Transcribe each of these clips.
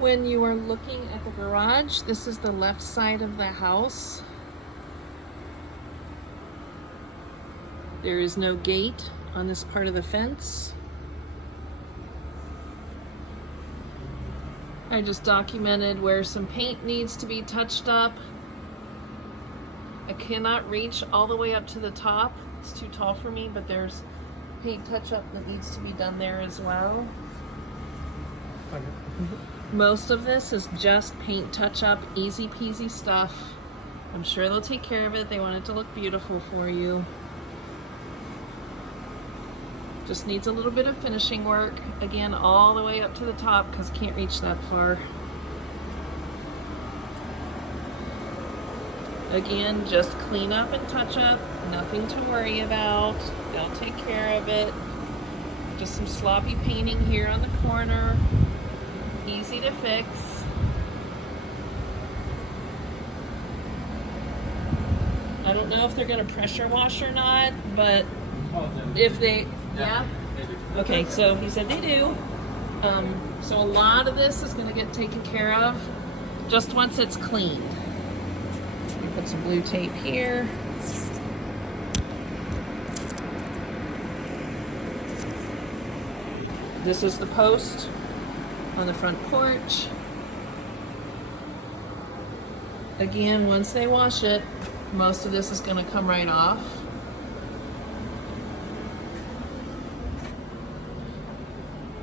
When you are looking at the garage, this is the left side of the house. There is no gate on this part of the fence. I just documented where some paint needs to be touched up. I cannot reach all the way up to the top. It's too tall for me, but there's paint touch-up that needs to be done there as well. Most of this is just paint touch-up, easy peasy stuff. I'm sure they'll take care of it. They want it to look beautiful for you. Just needs a little bit of finishing work. Again, all the way up to the top because can't reach that far. Again, just clean up and touch up. Nothing to worry about. They'll take care of it. Just some sloppy painting here on the corner. Easy to fix. I don't know if they're going to pressure wash or not, but if they... Yeah? Okay, so he said they do. So a lot of this is going to get taken care of just once it's cleaned. Put some blue tape here. This is the post on the front porch. Again, once they wash it, most of this is going to come right off.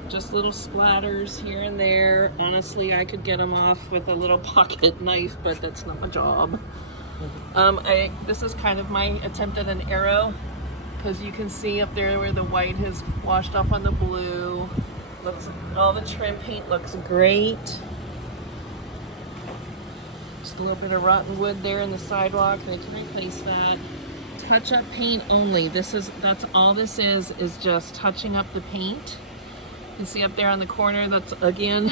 Just little splatters here and there. Honestly, I could get them off with a little pocket knife, but that's not my job. This is kind of my attempt at an arrow, because you can see up there where the white has washed off on the blue. Looks, all the trim paint looks great. Just a little bit of rotten wood there in the sidewalk. They can replace that. Touch-up paint only. That's all this is just touching up the paint. You can see up there on the corner, that's again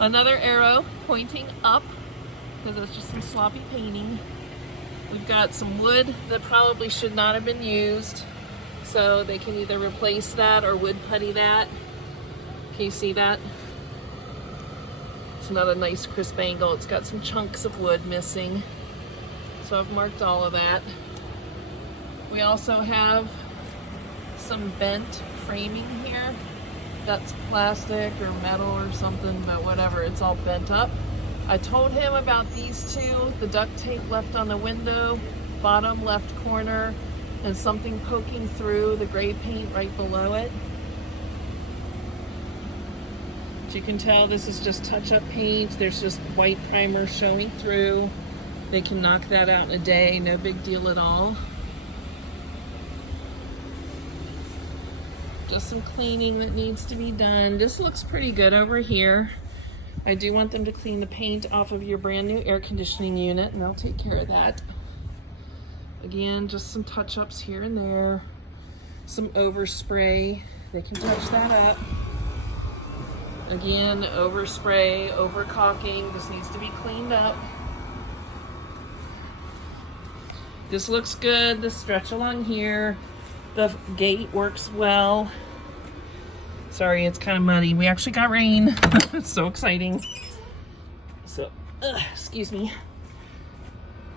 another arrow pointing up, because it's just some sloppy painting. We've got some wood that probably should not have been used, so they can either replace that or wood putty that. Can you see that? It's not a nice crisp angle. It's got some chunks of wood missing. So I've marked all of that. We also have some bent framing here. That's plastic or metal or something, but whatever, it's all bent up. I told him about these two, the duct tape left on the window, bottom left corner, and something poking through the gray paint right below it. As you can tell, this is just touch-up paint. There's just white primer showing through. They can knock that out in a day, no big deal at all. Just some cleaning that needs to be done. This looks pretty good over here. I do want them to clean the paint off of your brand new air conditioning unit, and they'll take care of that. Again, just some touch-ups here and there. Some overspray. They can touch that up. Again, overspray, over-caulking. This needs to be cleaned up. This looks good. The stretch along here. The gate works well. Sorry, it's kind of muddy. We actually got rain. It's so exciting. So, excuse me.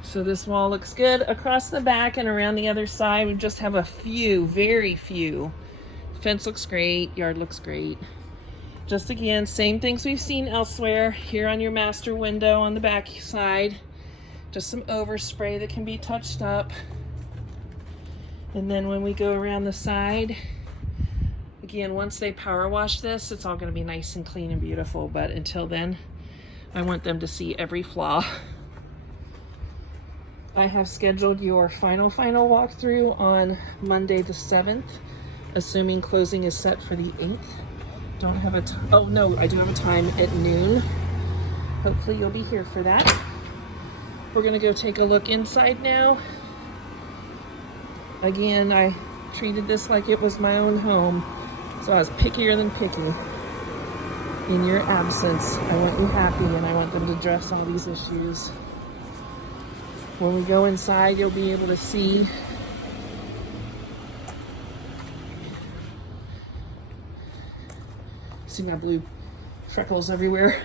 So this wall looks good. Across the back and around the other side, we just have a few, very few. Fence looks great. Yard looks great. Just again, same things we've seen elsewhere. Here on your master window on the back side. Just some overspray that can be touched up. And then when we go around the side, again, once they power wash this, it's all going to be nice and clean and beautiful. But until then, I want them to see every flaw. I have scheduled your final walkthrough on Monday the 7th, assuming closing is set for the 8th. Don't have a time. Oh no, I do have a time at noon. Hopefully you'll be here for that. We're going to go take a look inside now. Again, I treated this like it was my own home, so I was pickier than picky. In your absence, I want you happy, and I want them to address all these issues. When we go inside, you'll be able to see my blue freckles everywhere.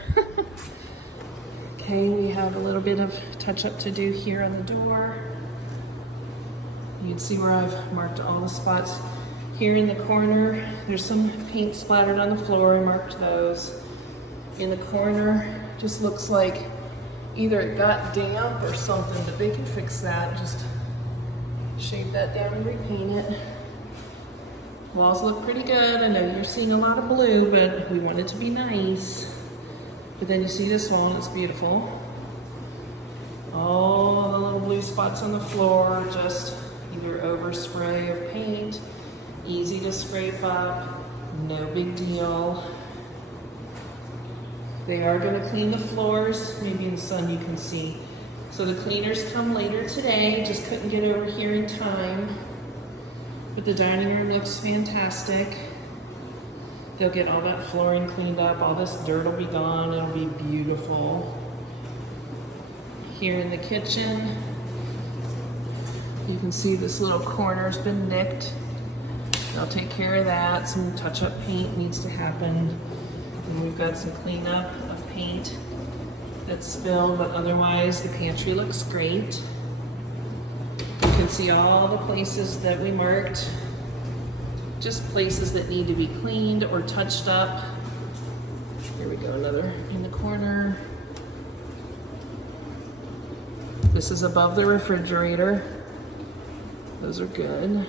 Okay, we have a little bit of touch up to do here on the door. You can see where I've marked all the spots. Here in the corner, there's some paint splattered on the floor. I marked those. In the corner, just looks like either it got damp or something, but they can fix that. Just shave that down and repaint it. Walls look pretty good. I know you're seeing a lot of blue, but we want it to be nice. But then you see this wall and it's beautiful. All the little blue spots on the floor, just either overspray of paint, easy to scrape up, no big deal. They are going to clean the floors. Maybe in the sun you can see. So the cleaners come later today. Just couldn't get over here in time. But the dining room looks fantastic. They'll get all that flooring cleaned up. All this dirt will be gone. It'll be beautiful. Here in the kitchen, you can see this little corner's been nicked. They'll take care of that. Some touch-up paint needs to happen. And we've got some cleanup of paint that's spilled, but otherwise the pantry looks great. You can see all the places that we marked, just places that need to be cleaned or touched up. Here we go, another in the corner. This is above the refrigerator. Those are good.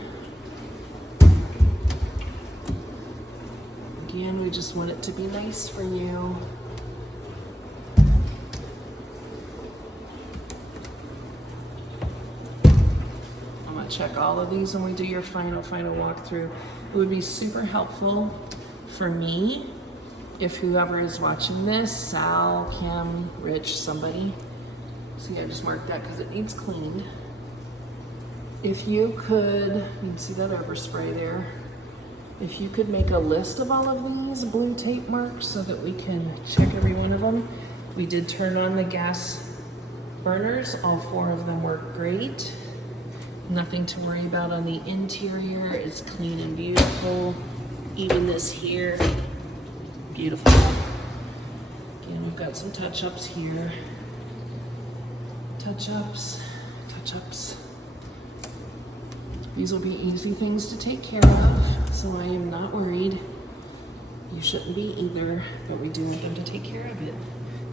Again, we just want it to be nice for you. I'm gonna check all of these when we do your final walkthrough. It would be super helpful for me if whoever is watching this, Sal, Kim, Rich, somebody, see I just marked that because it needs cleaned. If you could, you can see that overspray there. If you could make a list of all of these blue tape marks so that we can check every one of them. We did turn on the gas burners. All 4 of them work great. Nothing to worry about on the interior. It's clean and beautiful. Even this here, beautiful. Again, we've got some touch-ups here. Touch-ups, touch-ups. These will be easy things to take care of, so I am not worried. You shouldn't be either, but we do want them to take care of it.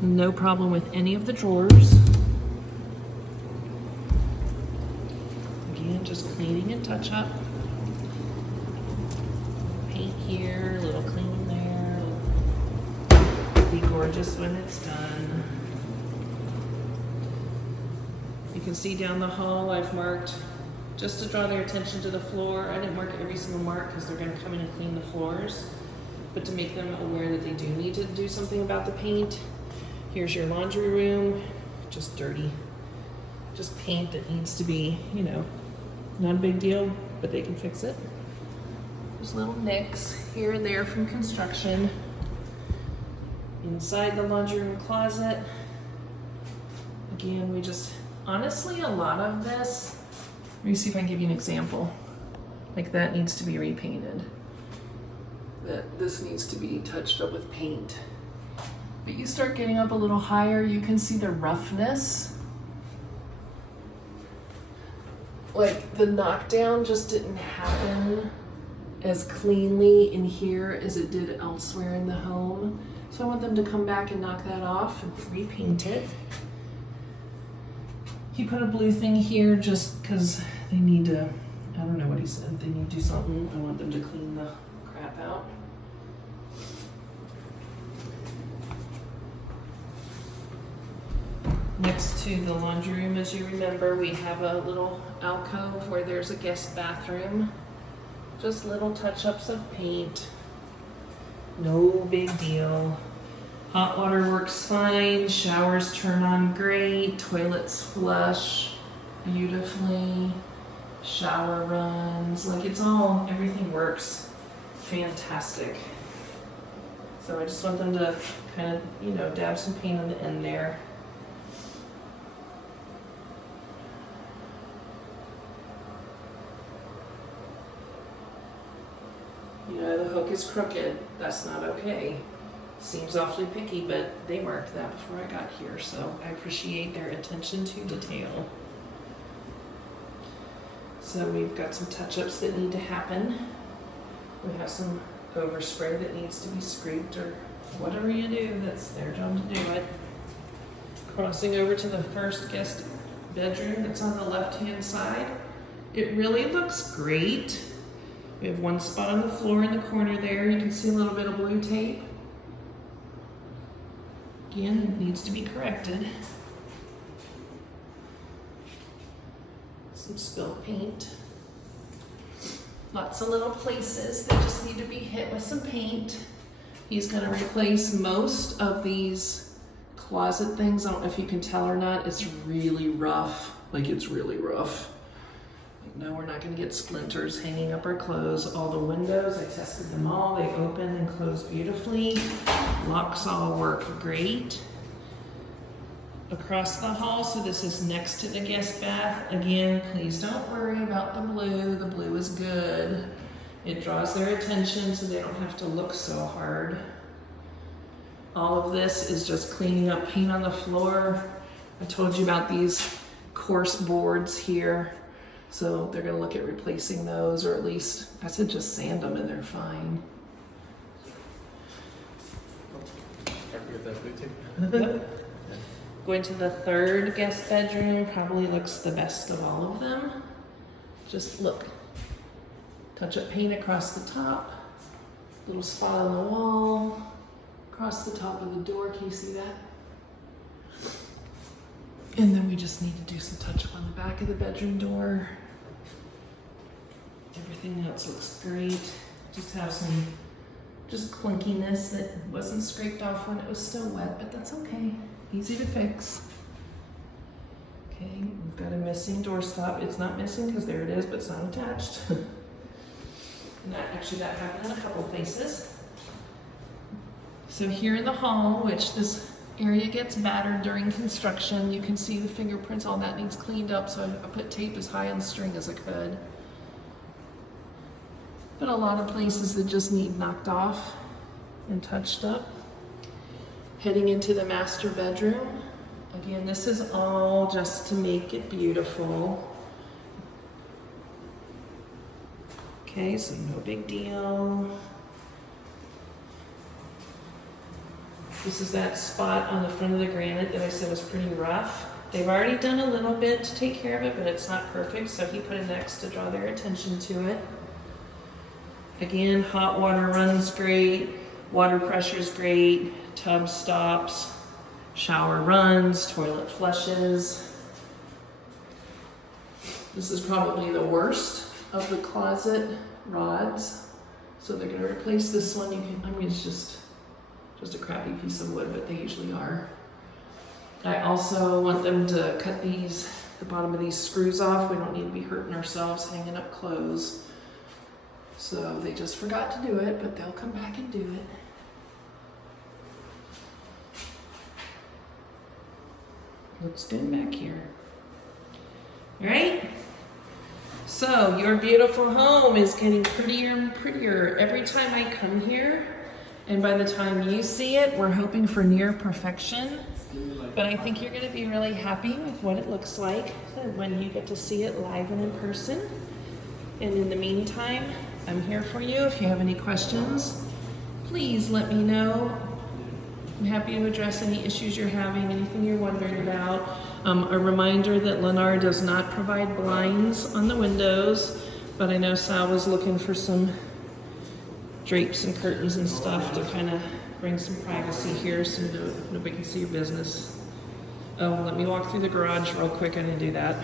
No problem with any of the drawers. Again, just cleaning and touch up. Paint here, a little cleaning there. It'll be gorgeous when it's done. You can see down the hall I've marked, just to draw their attention to the floor. I didn't mark every single mark because they're going to come in and clean the floors, but to make them aware that they do need to do something about the paint. Here's your laundry room, just dirty, just paint that needs to be, you know, not a big deal, but they can fix it. There's little nicks here and there from construction. Inside the laundry room closet, again, we just, honestly, a lot of this, let me see if I can give you an example. Like that needs to be repainted. This needs to be touched up with paint. But you start getting up a little higher, you can see the roughness. Like the knockdown just didn't happen as cleanly in here as it did elsewhere in the home. So I want them to come back and knock that off and repaint it. He put a blue thing here just because they need to, I don't know what he said, they need to do something. I want them to clean the crap out. Next to the laundry room, as you remember, we have a little alcove where there's a guest bathroom. Just little touch-ups of paint. No big deal. Hot water works fine, showers turn on great, toilets flush beautifully, shower runs, like it's all, everything works fantastic. So I just want them to kind of, you know, dab some paint on the end there. You know, the hook is crooked, that's not okay. Seems awfully picky, but they marked that before I got here, so I appreciate their attention to detail. So we've got some touch-ups that need to happen. We have some overspray that needs to be scraped, or whatever you do, that's their job to do it. Crossing over to the first guest bedroom that's on the left-hand side. It really looks great. We have one spot on the floor in the corner there. You can see a little bit of blue tape. Again, it needs to be corrected. Some spilled paint. Lots of little places that just need to be hit with some paint. He's gonna replace most of these closet things. I don't know if you can tell or not. It's really rough. Like, it's really rough. No, we're not going to get splinters hanging up our clothes. All the windows, I tested them all. They open and close beautifully. Locks all work great. Across the hall, so this is next to the guest bath. Again, please don't worry about the blue. The blue is good. It draws their attention so they don't have to look so hard. All of this is just cleaning up paint on the floor. I told you about these coarse boards here. So they're gonna look at replacing those, or at least, I said just sand them and they're fine. Going to the third guest bedroom, probably looks the best of all of them. Just look, touch-up paint across the top, little spot on the wall, across the top of the door, can you see that? And then we just need to do some touch-up on the back of the bedroom door. Everything else looks great. Just have some clunkiness that wasn't scraped off when it was still wet, but that's okay. Easy to fix. Okay, we've got a missing doorstop. It's not missing because there it is, but it's not attached. And that happened in a couple places. So here in the hall, which this area gets battered during construction, you can see the fingerprints, all that needs cleaned up, so I put tape as high on the string as I could. But a lot of places that just need knocked off and touched up. Heading into the master bedroom. Again, this is all just to make it beautiful. Okay, so no big deal. This is that spot on the front of the granite that I said was pretty rough. They've already done a little bit to take care of it, but it's not perfect, so he put an X to draw their attention to it. Again, hot water runs great, water pressure's great, tub stops, shower runs, toilet flushes. This is probably the worst of the closet rods. So they're gonna replace this one. It's just a crappy piece of wood, but they usually are. I also want them to cut the bottom of these screws off. We don't need to be hurting ourselves hanging up clothes. So they just forgot to do it, but they'll come back and do it. Looks good back here. All right? So your beautiful home is getting prettier and prettier every time I come here. And by the time you see it, we're hoping for near perfection. But I think you're gonna be really happy with what it looks like when you get to see it live and in person. And in the meantime, I'm here for you. If you have any questions, please let me know. I'm happy to address any issues you're having, anything you're wondering about. A reminder that Lennar does not provide blinds on the windows, but I know Sal was looking for some drapes and curtains and stuff to kind of bring some privacy here so nobody can see your business. Oh, let me walk through the garage real quick. I didn't do that.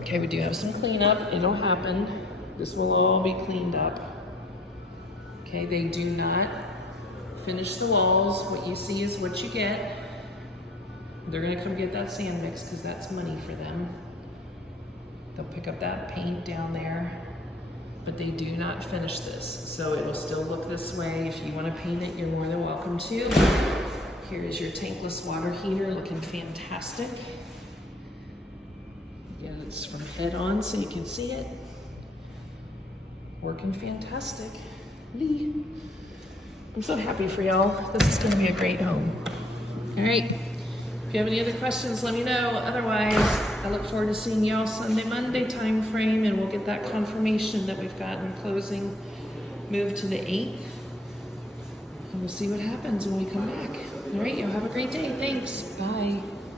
Okay, we do have some cleanup. It'll happen. This will all be cleaned up. Okay, they do not finish the walls. What you see is what you get. They're gonna come get that sand mix because that's money for them. They'll pick up that paint down there, but they do not finish this. So it will still look this way. If you wanna paint it, you're more than welcome to. Here is your tankless water heater looking fantastic. Yeah, it's from head on so you can see it. Working fantastic. I'm so happy for y'all. This is gonna be a great home. All right, if you have any other questions, let me know. Otherwise, I look forward to seeing y'all Sunday, Monday time frame, and we'll get that confirmation that we've gotten closing moved to the 8th. And we'll see what happens when we come back. All right, y'all have a great day. Thanks. Bye.